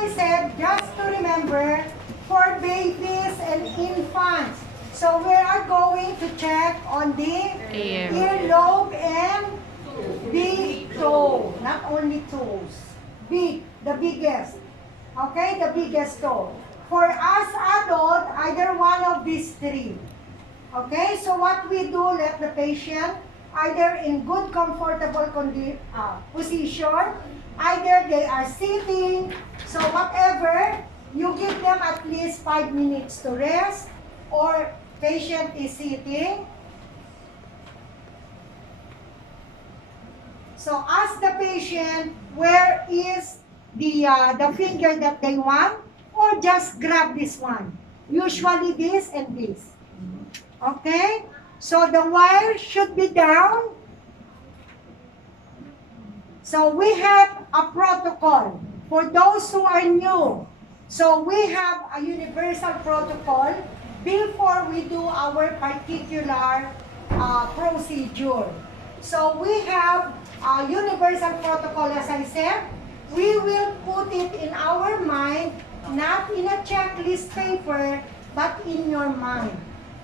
I said, just to remember, for babies and infants, so we are going to check on the earlobe and big toe, not only toes. Big, the biggest. Okay, the biggest toe. For us adult, either one of these three. Okay, so what we do, let the patient either in good comfortable position, either they are sitting, so whatever, you give them at least 5 minutes to rest, or patient is sitting. So ask the patient where is the finger that they want, or just grab this one. Usually this and this. Okay? So the wire should be down. So we have a protocol for those who are new. So we have a universal protocol before we do our particular procedure. So we have a universal protocol, as I said. We will put it in our mind, not in a checklist paper, but in your mind.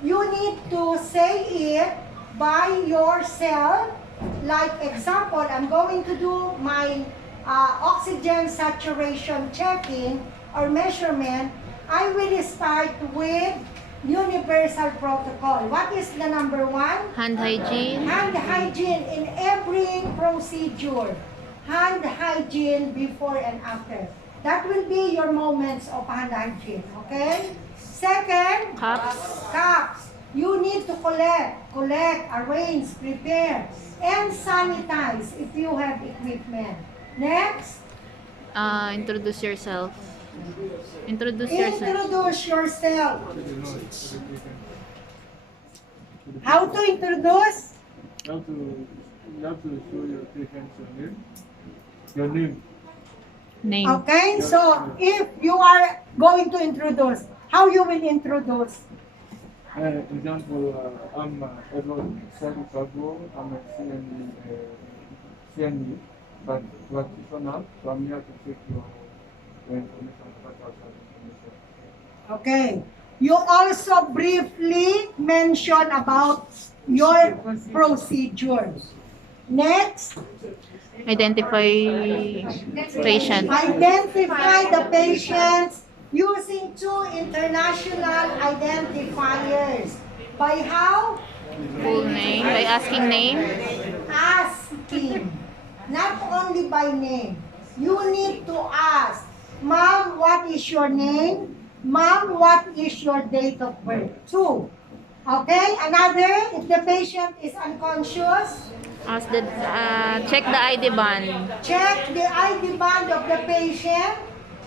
You need to say it by yourself. Like example, I'm going to do my oxygen saturation checking or measurement. I will start with universal protocol. What is the number one? Hand hygiene. Hand hygiene in every procedure. Hand hygiene before and after. That will be your moments of hand hygiene, okay? Second, Cups. cups. You need to collect, arrange, prepare, and sanitize if you have equipment. Next, Introduce yourself. Introduce yourself. introduce yourself. How to introduce? You have to show your patients your name. Name. Okay, so if you are going to introduce, how you will introduce? Example, I'm Edward Saripabo. I'm a CNE, but practitioner, so I'm here to take your information, information. Okay. You also briefly mention about your procedures. Next, Identify patient. identify the patients using two international identifiers. By how? Full name. By asking name. Asking. Not only by name. You need to ask, Ma'am, what is your name? Ma'am, what is your date of birth? Two. Okay? Another, if the patient is unconscious, Ask the check the ID band. check the ID band of the patient,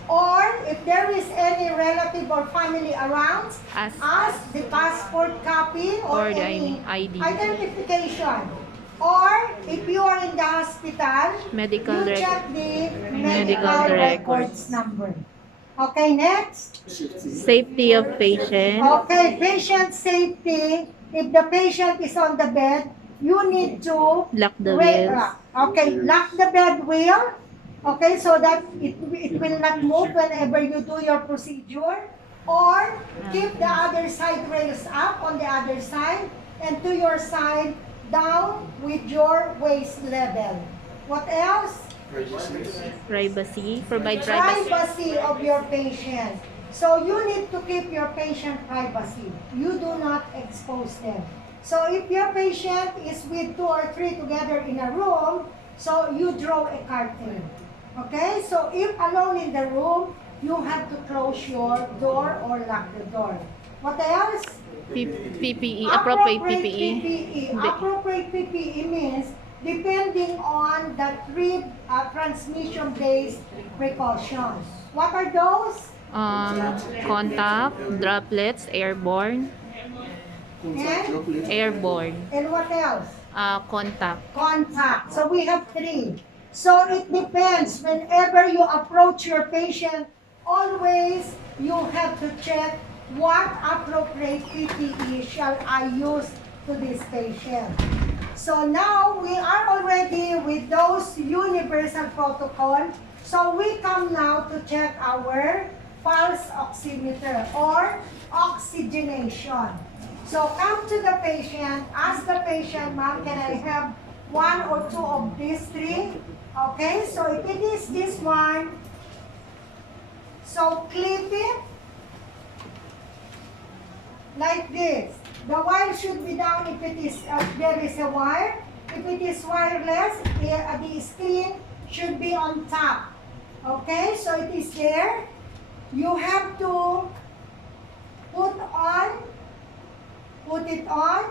or if there is any relative or family around, Ask ask the passport copy or the any ID. identification. Or if you are in the hospital, Medical you record. check the Medical medical records. records number. Okay, next. Safety of patient. Okay, patient safety. If the patient is on the bed, you need to Lock the wheels. Okay, lock the bed wheel. Okay, so that it will not move whenever you do your procedure. Or keep the other side rails up on the other side and to your side down with your waist level. What else? Privacy. Provide privacy. Privacy of your patient. So you need to keep your patient privacy. You do not expose them. So if your patient is with 2 or 3 together in a room, so you draw a curtain. Okay? So if alone in the room, you have to close your door or lock the door. What else? PPE. Appropriate PPE. Appropriate PPE means depending on the 3 transmission-based precautions. What are those? Contact, droplets, airborne. And, Airborne. and what else? Contact. Contact. So we have 3. So it depends. Whenever you approach your patient, always you have to check what appropriate PPE shall I use to this patient. So now we are already with those universal protocols. So we come now to check our pulse oximeter or oxygenation. So come to the patient, ask the patient, ma'am, can I have one or two of these three? Okay, so if it is this one, so clip it like this. The wire should be down if it is there is a wire. If it is wireless, the screen should be on top. Okay, so it is there. You have to put it on.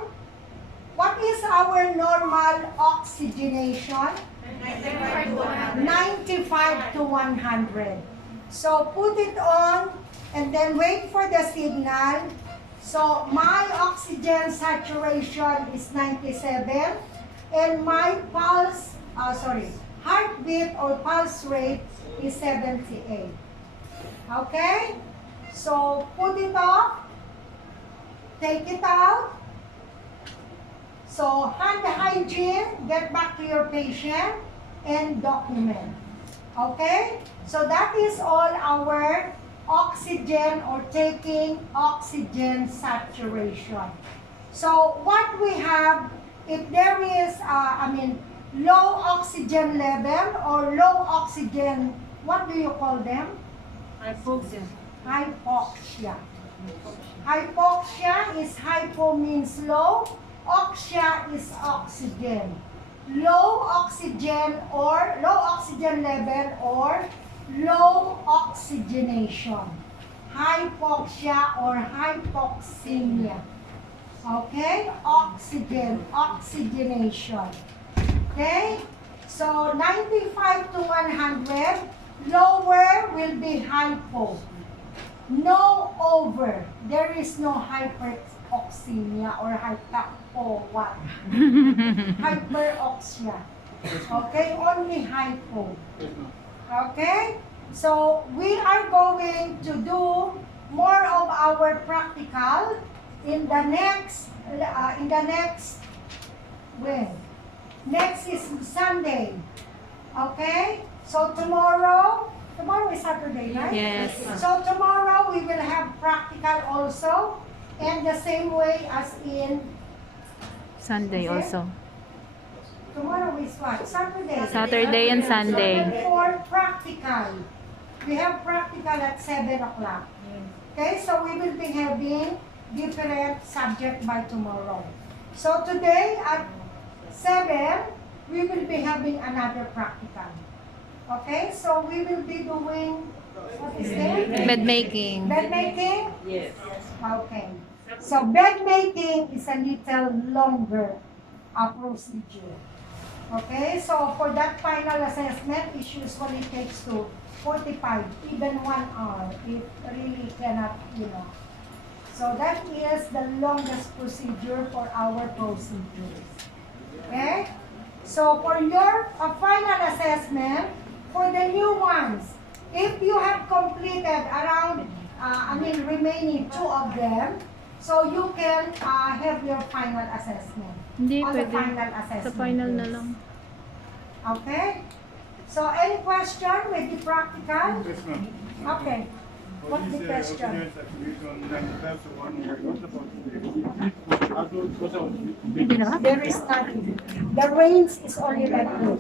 What is our normal oxygenation? 95 to 100. So put it on and then wait for the signal. So my oxygen saturation is 97 and my heartbeat or pulse rate is 78. Okay? So put it off, take it out. So hand hygiene, get back to your patient and document. Okay? So that is all our oxygen or taking oxygen saturation. So what we have, if there is, low oxygen level or low oxygen, what do you call them? Hypoxia. Hypoxia. Hypoxia is hypo means low, oxia is oxygen. Low oxygen level or low oxygenation. Hypoxia or hypoxemia. Okay? Oxygenation. Okay? So 95 to 100, lower will be hypo. No over. There is no hyperoxemia or hyperoxia. Okay? Only hypo. Okay? So we are going to do more of our practical in the next when? Next is Sunday. Okay? So tomorrow is Saturday, right? Yes. So tomorrow we will have practical also and the same way as in Sunday Okay. also. tomorrow is what? Saturday. Saturday and So Sunday. then for practical, we have practical at 7 o'clock. Okay, so we will be having different subject by tomorrow. So today at 7, we will be having another practical. Okay, so we will be doing, what is it? Bed making. Bed making? Yes. Okay. So bed making is a little longer procedure. Okay, so for that final assessment, it usually takes to 45, even 1 hour, if really cannot, So that is the longest procedure for our procedures. Okay? So for your final assessment, for the new ones, if you have completed around, remaining 2 of them, so you can have your final assessment. Hindi On the pwede. final assessment. Sa final na yes. lang. Okay? So any question with the practical? Yes, ma'am. Okay. What's the question? There is nothing. The range is only like this.